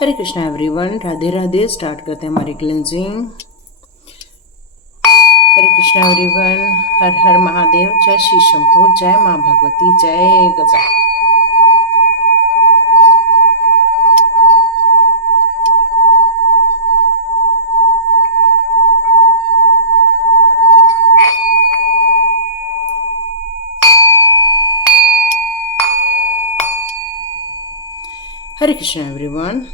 हरे Krishna everyone, Radhe Radhe. Start करते हैं हमारी क्लिनजिंग। हरे कृष्णा एवरीवन, हर हर महादेव। जय श्री शंभू, जय माँ भगवती, जय गजा। हरे कृष्णा एवरीवन,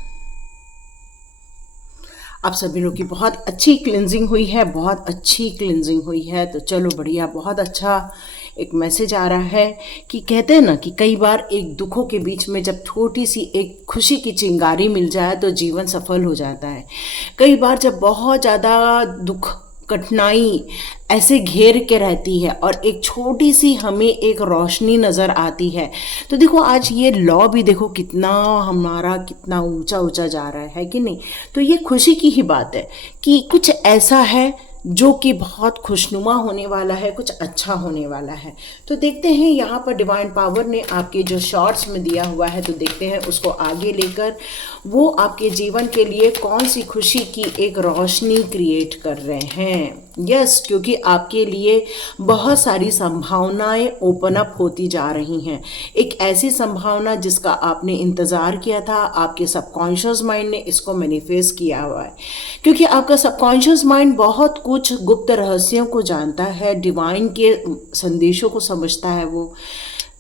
आप सभी लोग की बहुत अच्छी क्लिनजिंग हुई है, बहुत अच्छी क्लिनजिंग हुई है। तो चलो बढ़िया, बहुत अच्छा एक मैसेज आ रहा है कि कहते हैं ना कि कई बार एक दुखों के बीच में जब छोटी सी एक खुशी की चिंगारी मिल जाए तो जीवन सफल हो जाता है। कई बार जब बहुत ज़्यादा दुख कठिनाई ऐसे घेर के रहती है और एक छोटी सी हमें एक रोशनी नज़र आती है, तो देखो आज ये लॉ भी देखो कितना हमारा कितना ऊंचा ऊंचा जा रहा है कि नहीं। तो ये खुशी की ही बात है कि कुछ ऐसा है जो कि बहुत खुशनुमा होने वाला है, कुछ अच्छा होने वाला है। तो देखते हैं यहाँ पर डिवाइन पावर ने आपके जो शॉर्ट्स में दिया हुआ है, तो देखते हैं उसको आगे लेकर वो आपके जीवन के लिए कौन सी खुशी की एक रोशनी क्रिएट कर रहे हैं। यस, क्योंकि आपके लिए बहुत सारी संभावनाएं ओपन अप होती जा रही हैं। एक ऐसी संभावना जिसका आपने इंतज़ार किया था, आपके सबकॉन्शियस माइंड ने इसको मैनिफेस्ट किया हुआ है। क्योंकि आपका सबकॉन्शियस माइंड बहुत कुछ गुप्त रहस्यों को जानता है, डिवाइन के संदेशों को समझता है।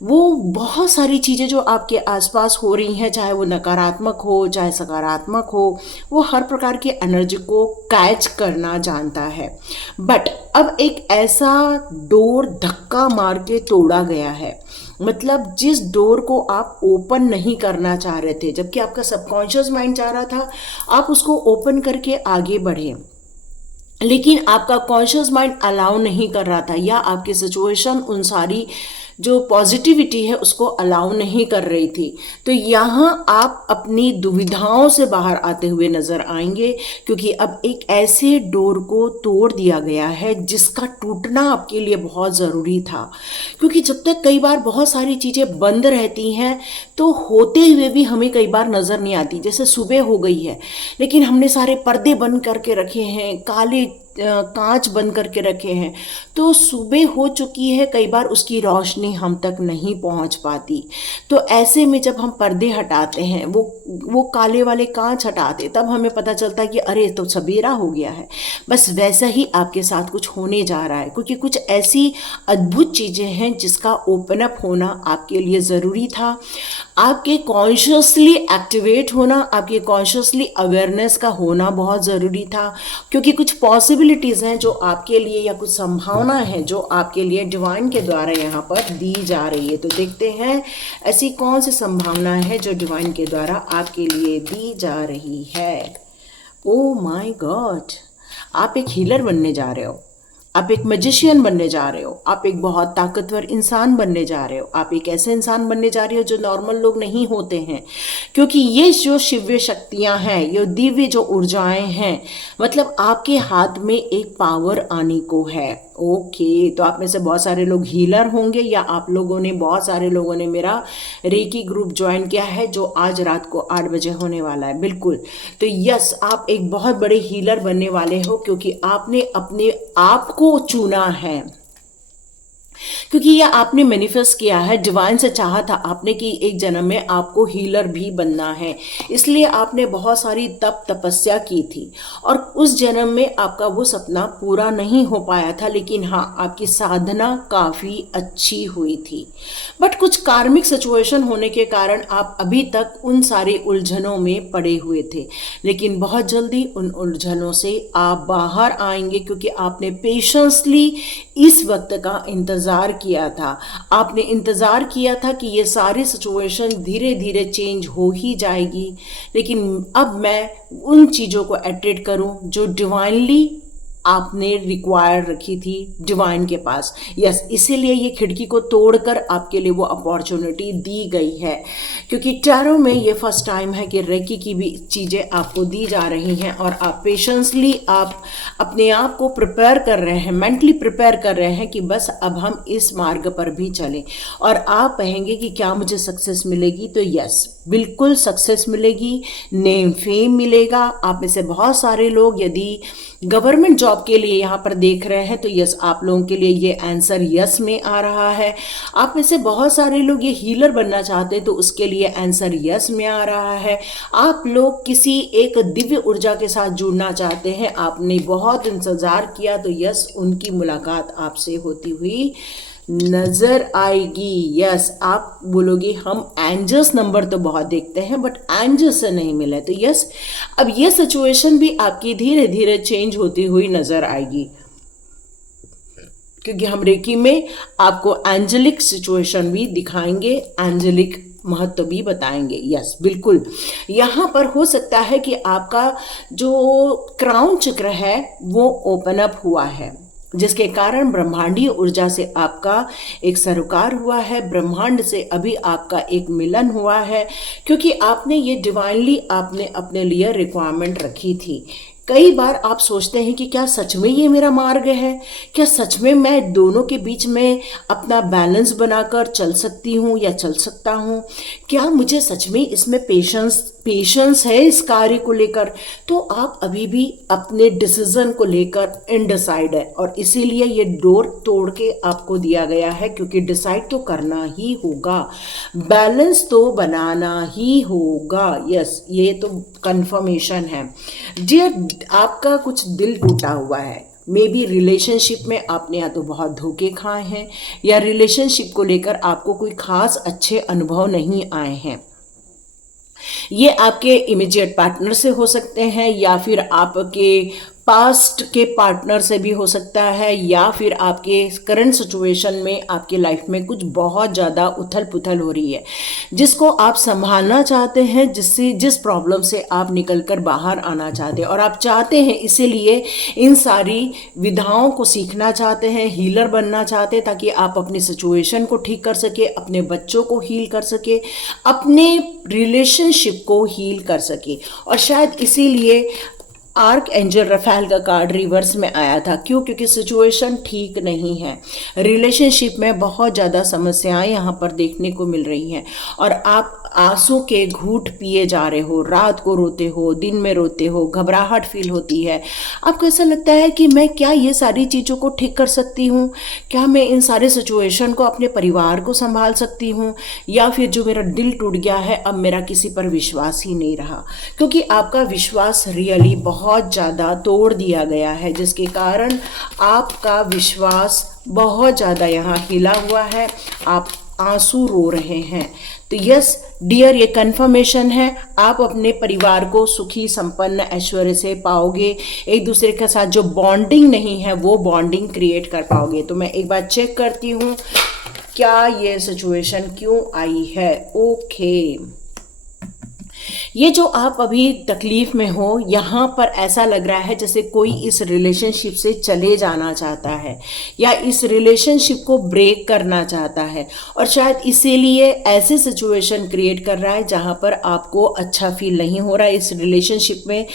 वो बहुत सारी चीज़ें जो आपके आसपास हो रही हैं, चाहे वो नकारात्मक हो चाहे सकारात्मक हो, वो हर प्रकार की एनर्जी को कैच करना जानता है। बट अब एक ऐसा डोर धक्का मार के तोड़ा गया है, मतलब जिस डोर को आप ओपन नहीं करना चाह रहे थे, जबकि आपका सबकॉन्शियस माइंड चाह रहा था आप उसको ओपन करके आगे बढ़े, लेकिन आपका कॉन्शियस माइंड अलाउ नहीं कर रहा था, या आपकी सिचुएशन उन सारी जो पॉजिटिविटी है उसको अलाउ नहीं कर रही थी। तो यहाँ आप अपनी दुविधाओं से बाहर आते हुए नज़र आएंगे, क्योंकि अब एक ऐसे डोर को तोड़ दिया गया है जिसका टूटना आपके लिए बहुत ज़रूरी था। क्योंकि जब तक कई बार बहुत सारी चीज़ें बंद रहती हैं तो होते हुए भी हमें कई बार नज़र नहीं आती। जैसे सुबह हो गई है लेकिन हमने सारे पर्दे बंद करके रखे हैं, काले कांच बंद करके रखे हैं, तो सुबह हो चुकी है, कई बार उसकी रोशनी हम तक नहीं पहुंच पाती। तो ऐसे में जब हम पर्दे हटाते हैं, वो काले वाले कांच हटाते, तब हमें पता चलता है कि अरे तो सवेरा हो गया है। बस वैसा ही आपके साथ कुछ होने जा रहा है, क्योंकि कुछ ऐसी अद्भुत चीज़ें हैं जिसका ओपन अप होना आपके लिए ज़रूरी था। आपके कॉन्शियसली एक्टिवेट होना, आपके कॉन्शियसली अवेयरनेस का होना बहुत ज़रूरी था, क्योंकि कुछ पॉसिबिलिटीज़ हैं जो आपके लिए, या कुछ संभावना है जो आपके लिए डिवाइन के द्वारा यहाँ पर दी जा रही है। तो देखते हैं ऐसी कौन सी संभावना है जो डिवाइन के द्वारा आपके लिए दी जा रही है। ओ माय गॉड, आप एक हीलर बनने जा रहे हो, आप एक मैजिशियन बनने जा रहे हो, आप एक बहुत ताकतवर इंसान बनने जा रहे हो, आप एक ऐसे इंसान बनने जा रहे हो जो नॉर्मल लोग नहीं होते हैं। क्योंकि ये जो शिव्य शक्तियाँ हैं, ये दिव्य जो ऊर्जाएं हैं, मतलब आपके हाथ में एक पावर आने को है। ओके, तो आप में से बहुत सारे लोग हीलर होंगे, या आप लोगों ने, बहुत सारे लोगों ने मेरा रेकी ग्रुप ज्वाइन किया है जो आज रात को 8 बजे होने वाला है। बिल्कुल, तो यस, आप एक बहुत बड़े हीलर बनने वाले हो, क्योंकि आपने अपने आप को चुना है, क्योंकि यह आपने मैनिफेस्ट किया है, डिवाइन से चाहा था आपने कि एक जन्म में आपको हीलर भी बनना है। इसलिए आपने बहुत सारी तप तपस्या की थी, और उस जन्म में आपका वो सपना पूरा नहीं हो पाया था, लेकिन हाँ, आपकी साधना काफ़ी अच्छी हुई थी। बट कुछ कार्मिक सिचुएशन होने के कारण आप अभी तक उन सारे उलझनों में पड़े हुए थे, लेकिन बहुत जल्दी उन उलझनों से आप बाहर आएंगे, क्योंकि आपने पेशेंसली इस वक्त का इंतज़ार किया था। आपने इंतज़ार किया था कि ये सारी सिचुएशन धीरे धीरे चेंज हो ही जाएगी, लेकिन अब मैं उन चीज़ों को अट्रैक्ट करूं जो डिवाइनली आपने रिक्वायर रखी थी डिवाइन के पास। यस, इसीलिए ये खिड़की को तोड़कर आपके लिए वो अपॉर्चुनिटी दी गई है, क्योंकि टैरो में ये फर्स्ट टाइम है कि रेकी की भी चीज़ें आपको दी जा रही हैं और आप पेशेंसली आप अपने आप को प्रिपेयर कर रहे हैं, मेंटली प्रिपेयर कर रहे हैं कि बस अब हम इस मार्ग पर भी चलें। और आप कहेंगे कि क्या मुझे सक्सेस मिलेगी, तो यस, बिल्कुल सक्सेस मिलेगी, नेम फेम मिलेगा। आप में से बहुत सारे लोग यदि गवर्नमेंट जॉब के लिए यहाँ पर देख रहे हैं तो यस, आप लोगों के लिए ये आंसर यस में आ रहा है। आप में से बहुत सारे लोग ये हीलर बनना चाहते हैं तो उसके लिए आंसर यस में आ रहा है। आप लोग किसी एक दिव्य ऊर्जा के साथ जुड़ना चाहते हैं, आपने बहुत इंतजार किया, तो यस, उनकी मुलाकात आपसे होती हुई नजर आएगी। यस, आप बोलोगे हम एंजल्स नंबर तो बहुत देखते हैं बट एंजल्स से नहीं मिले, तो यस, अब ये सिचुएशन भी आपकी धीरे धीरे चेंज होती हुई नजर आएगी, क्योंकि हम रेकी में आपको एंजेलिक सिचुएशन भी दिखाएंगे, एंजेलिक महत्व भी बताएंगे। यस, बिल्कुल, यहाँ पर हो सकता है कि आपका जो क्राउन चक्र है वो ओपन अप हुआ है, जिसके कारण ब्रह्मांडीय ऊर्जा से आपका एक सरोकार हुआ है, ब्रह्मांड से अभी आपका एक मिलन हुआ है, क्योंकि आपने ये डिवाइनली आपने अपने लिए रिक्वायरमेंट रखी थी। कई बार आप सोचते हैं कि क्या सच में ये मेरा मार्ग है, क्या सच में मैं दोनों के बीच में अपना बैलेंस बनाकर चल सकती हूँ या चल सकता हूँ, क्या मुझे सच में इसमें पेशेंस है इस कार्य को लेकर। तो आप अभी भी अपने डिसीजन को लेकर इनडिसाइड है और इसीलिए ये डोर तोड़ के आपको दिया गया है, क्योंकि डिसाइड तो करना ही होगा, बैलेंस तो बनाना ही होगा। यस, ये तो कंफर्मेशन है। डियर, आपका कुछ दिल टूटा हुआ है, मे बी रिलेशनशिप में आपने या तो बहुत धोखे खाए हैं या रिलेशनशिप को लेकर आपको कोई खास अच्छे अनुभव नहीं आए हैं। ये आपके इमीडिएट पार्टनर से हो सकते हैं या फिर आपके पास्ट के पार्टनर से भी हो सकता है, या फिर आपके करंट सिचुएशन में आपके लाइफ में कुछ बहुत ज़्यादा उथल पुथल हो रही है जिसको आप संभालना चाहते हैं, जिस प्रॉब्लम से आप निकलकर बाहर आना चाहते हैं। और आप चाहते हैं, इसीलिए इन सारी विधाओं को सीखना चाहते हैं, हीलर बनना चाहते हैं, ताकि आप अपनी सिचुएशन को ठीक कर सके, अपने बच्चों को हील कर सके, अपने रिलेशनशिप को हील कर सके। और शायद इसीलिए आर्क एंजल रफेल का कार्ड रिवर्स में आया था। क्यों? क्योंकि सिचुएशन ठीक नहीं है, रिलेशनशिप में बहुत ज़्यादा समस्याएं यहाँ पर देखने को मिल रही हैं और आप आंसू के घूंट पिए जा रहे हो, रात को रोते हो, दिन में रोते हो, घबराहट फील होती है। आपको ऐसा लगता है कि मैं क्या ये सारी चीज़ों को ठीक कर सकती हूँ, क्या मैं इन सारे सिचुएशन को अपने परिवार को संभाल सकती हूँ, या फिर जो मेरा दिल टूट गया है अब मेरा किसी पर विश्वास ही नहीं रहा, क्योंकि आपका विश्वास रियली बहुत ज़्यादा तोड़ दिया गया है, जिसके कारण आपका विश्वास बहुत ज़्यादा यहाँ हिला हुआ है, आप आंसू रो रहे हैं। तो यस डियर, ये कंफर्मेशन है, आप अपने परिवार को सुखी संपन्न ऐश्वर्य से पाओगे, एक दूसरे के साथ जो बॉन्डिंग नहीं है वो बॉन्डिंग क्रिएट कर पाओगे। तो मैं एक बार चेक करती हूँ क्या ये सिचुएशन क्यों आई है। ओके, ये जो आप अभी तकलीफ में हो, यहाँ पर ऐसा लग रहा है जैसे कोई इस रिलेशनशिप से चले जाना चाहता है या इस रिलेशनशिप को ब्रेक करना चाहता है, और शायद इसीलिए ऐसे सिचुएशन क्रिएट कर रहा है जहाँ पर आपको अच्छा फील नहीं हो रहा है, इस रिलेशनशिप में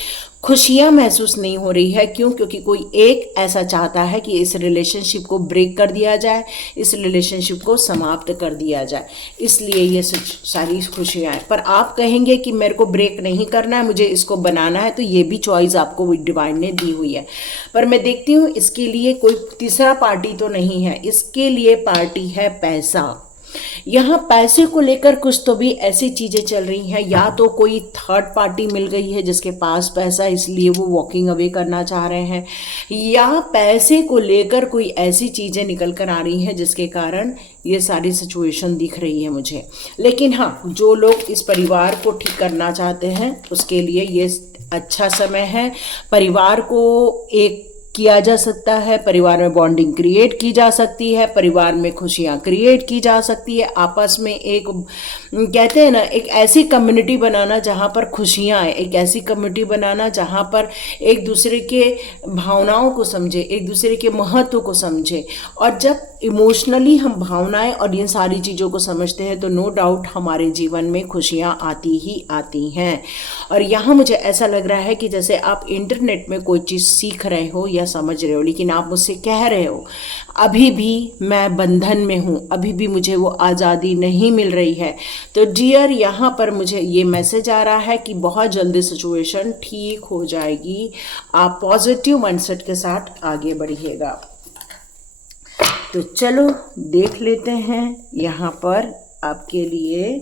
खुशियाँ महसूस नहीं हो रही है। क्यों? क्योंकि कोई एक ऐसा चाहता है कि इस रिलेशनशिप को ब्रेक कर दिया जाए, इस रिलेशनशिप को समाप्त कर दिया जाए, इसलिए ये सारी खुशियाँ हैं। पर आप कहेंगे कि मेरे को ब्रेक नहीं करना है, मुझे इसको बनाना है, तो ये भी चॉइस आपको डिवाइन ने दी हुई है। पर मैं देखती हूँ इसके लिए कोई तीसरा पार्टी तो नहीं है, इसके लिए पार्टी है पैसा। यहाँ पैसे को लेकर कुछ तो भी ऐसी चीज़ें चल रही हैं, या तो कोई थर्ड पार्टी मिल गई है जिसके पास पैसा इसलिए वो वॉकिंग अवे करना चाह रहे हैं, या पैसे को लेकर कोई ऐसी चीज़ें निकल कर आ रही हैं जिसके कारण ये सारी सिचुएशन दिख रही है मुझे। लेकिन हाँ, जो लोग इस परिवार को ठीक करना चाहते हैं उसके लिए ये अच्छा समय है। परिवार को एक किया जा सकता है, परिवार में बॉन्डिंग क्रिएट की जा सकती है, परिवार में खुशियाँ क्रिएट की जा सकती है। आपस में एक कहते हैं ना, एक ऐसी कम्युनिटी बनाना जहाँ पर खुशियाँ आए, एक ऐसी कम्युनिटी बनाना जहाँ पर एक दूसरे के भावनाओं को समझे, एक दूसरे के महत्व को समझे। और जब इमोशनली हम भावनाएं और इन सारी चीज़ों को समझते हैं तो नो डाउट हमारे जीवन में खुशियाँ आती ही आती हैं। और यहाँ मुझे ऐसा लग रहा है कि जैसे आप इंटरनेट में कोई चीज़ सीख रहे हो या समझ रहे हो, लेकिन आप मुझसे कह रहे हो अभी भी मैं बंधन में हूँ, अभी भी मुझे वो आज़ादी नहीं मिल रही है। तो डियर, यहाँ पर मुझे ये मैसेज आ रहा है कि बहुत जल्दी सिचुएशन ठीक हो जाएगी। आप पॉजिटिव माइंडसेट के साथ आगे बढ़िएगा। तो चलो देख लेते हैं। यहाँ पर आपके लिए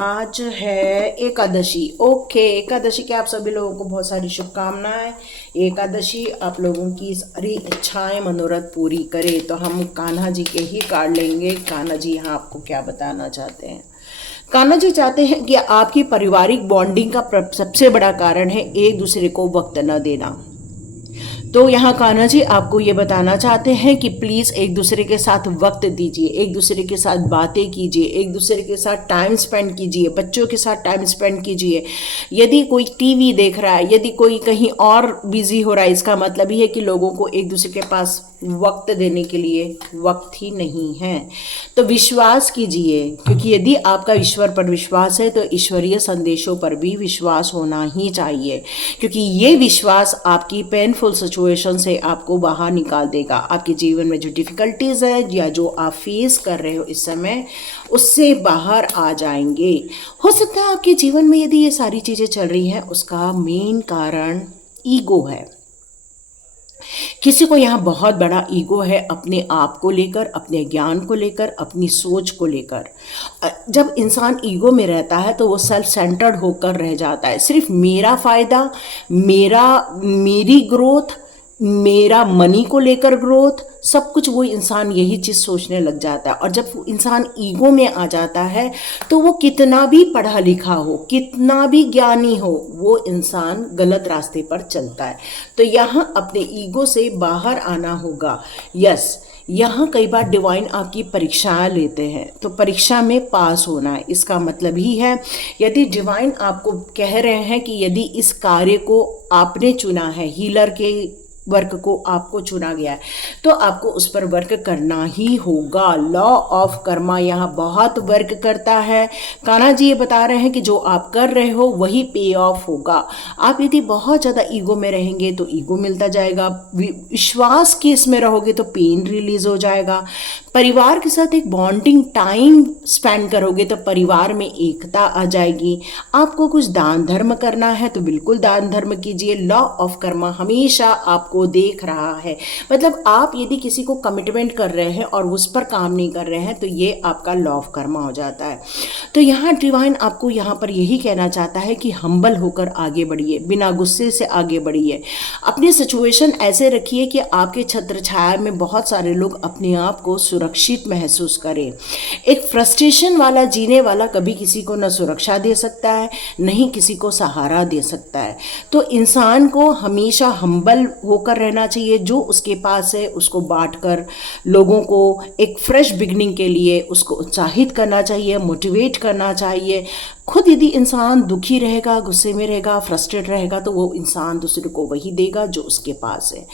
आज है एकादशी। ओके, एकादशी के आप सभी लोगों को बहुत सारी शुभकामनाएं। एकादशी आप लोगों की सारी इच्छाएं मनोरथ पूरी करे। तो हम कान्हा जी के ही कार्ड लेंगे। कान्हा जी यहाँ आपको क्या बताना चाहते हैं? कान्हा जी चाहते हैं कि आपकी पारिवारिक बॉन्डिंग का सबसे बड़ा कारण है एक दूसरे को वक्त न देना। तो यहाँ कान्हा जी आपको ये बताना चाहते हैं कि प्लीज़ एक दूसरे के साथ वक्त दीजिए, एक दूसरे के साथ बातें कीजिए, एक दूसरे के साथ टाइम स्पेंड कीजिए, बच्चों के साथ टाइम स्पेंड कीजिए। यदि कोई टीवी देख रहा है, यदि कोई कहीं और बिजी हो रहा है, इसका मतलब ये है कि लोगों को एक दूसरे के पास वक्त देने के लिए वक्त ही नहीं है। तो विश्वास कीजिए, क्योंकि यदि आपका ईश्वर पर विश्वास है तो ईश्वरीय संदेशों पर भी विश्वास होना ही चाहिए, क्योंकि ये विश्वास आपकी पेनफुल सिचुएशन से आपको बाहर निकाल देगा। आपके जीवन में जो डिफ़िकल्टीज़ है या जो आप फेस कर रहे हो इस समय, उससे बाहर आ जाएंगे। हो सकता है आपके जीवन में यदि ये सारी चीज़ें चल रही हैं, उसका मेन कारण ईगो है। किसी को यहाँ बहुत बड़ा ईगो है अपने आप को लेकर, अपने ज्ञान को लेकर, अपनी सोच को लेकर। जब इंसान ईगो में रहता है तो वो सेल्फ सेंटर्ड होकर रह जाता है। सिर्फ मेरा फ़ायदा, मेरी ग्रोथ, मेरा मनी को लेकर ग्रोथ, सब कुछ वो इंसान यही चीज़ सोचने लग जाता है। और जब वो इंसान ईगो में आ जाता है तो वो कितना भी पढ़ा लिखा हो, कितना भी ज्ञानी हो, वो इंसान गलत रास्ते पर चलता है। तो यहाँ अपने ईगो से बाहर आना होगा। यस, यहाँ कई बार डिवाइन आपकी परीक्षाएं लेते हैं, तो परीक्षा में पास होना है। इसका मतलब ही है, यदि डिवाइन आपको कह रहे हैं कि यदि इस कार्य को आपने चुना है, हीलर के वर्क को आपको चुना गया है, तो आपको उस पर वर्क करना ही होगा। लॉ ऑफ कर्मा यहाँ बहुत वर्क करता है। कान्हा जी ये बता रहे हैं कि जो आप कर रहे हो वही पे ऑफ होगा। आप यदि बहुत ज़्यादा ईगो में रहेंगे तो ईगो मिलता जाएगा, विश्वास के इसमें रहोगे तो पेन रिलीज हो जाएगा। परिवार के साथ एक बॉन्डिंग टाइम स्पेंड करोगे तो परिवार में एकता आ जाएगी। आपको कुछ दान धर्म करना है तो बिल्कुल दान धर्म कीजिए। लॉ ऑफ कर्मा हमेशा आपको देख रहा है। मतलब आप यदि किसी को कमिटमेंट कर रहे हैं और उस पर काम नहीं कर रहे हैं तो ये आपका लॉ ऑफ कर्मा हो जाता है। तो यहाँ डिवाइन आपको यहाँ पर यही कहना चाहता है कि हम्बल होकर आगे बढ़िए, बिना गुस्से से आगे बढ़िए। अपनी सिचुएशन ऐसे रखिए कि आपके छत्र छाया में बहुत सारे लोग अपने आप को सुरक्षित महसूस करें। एक फ्रस्ट्रेशन वाला जीने वाला कभी किसी को न सुरक्षा दे सकता है, नहीं किसी को सहारा दे सकता है। तो इंसान को हमेशा हम्बल होकर रहना चाहिए। जो उसके पास है उसको बांटकर लोगों को एक फ्रेश बिगनिंग के लिए उसको उत्साहित करना चाहिए, मोटिवेट करना चाहिए। खुद यदि इंसान दुखी रहेगा, गुस्से में रहेगा, फ्रस्ट्रेट रहेगा, तो वो इंसान दूसरे को वही देगा जो उसके पास है।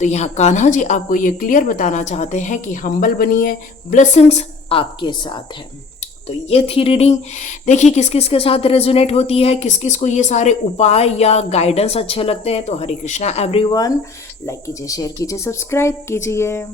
तो यहाँ कान्हा जी आपको ये क्लियर बताना चाहते हैं कि हम्बल बनिए, ब्लेसिंग्स आपके साथ हैं। तो ये थी रीडिंग। देखिए किस किस के साथ रेजोनेट होती है, किस किस को ये सारे उपाय या गाइडेंस अच्छे लगते हैं। तो हरे कृष्णा एवरीवन, लाइक कीजिए, शेयर कीजिए, सब्सक्राइब कीजिए।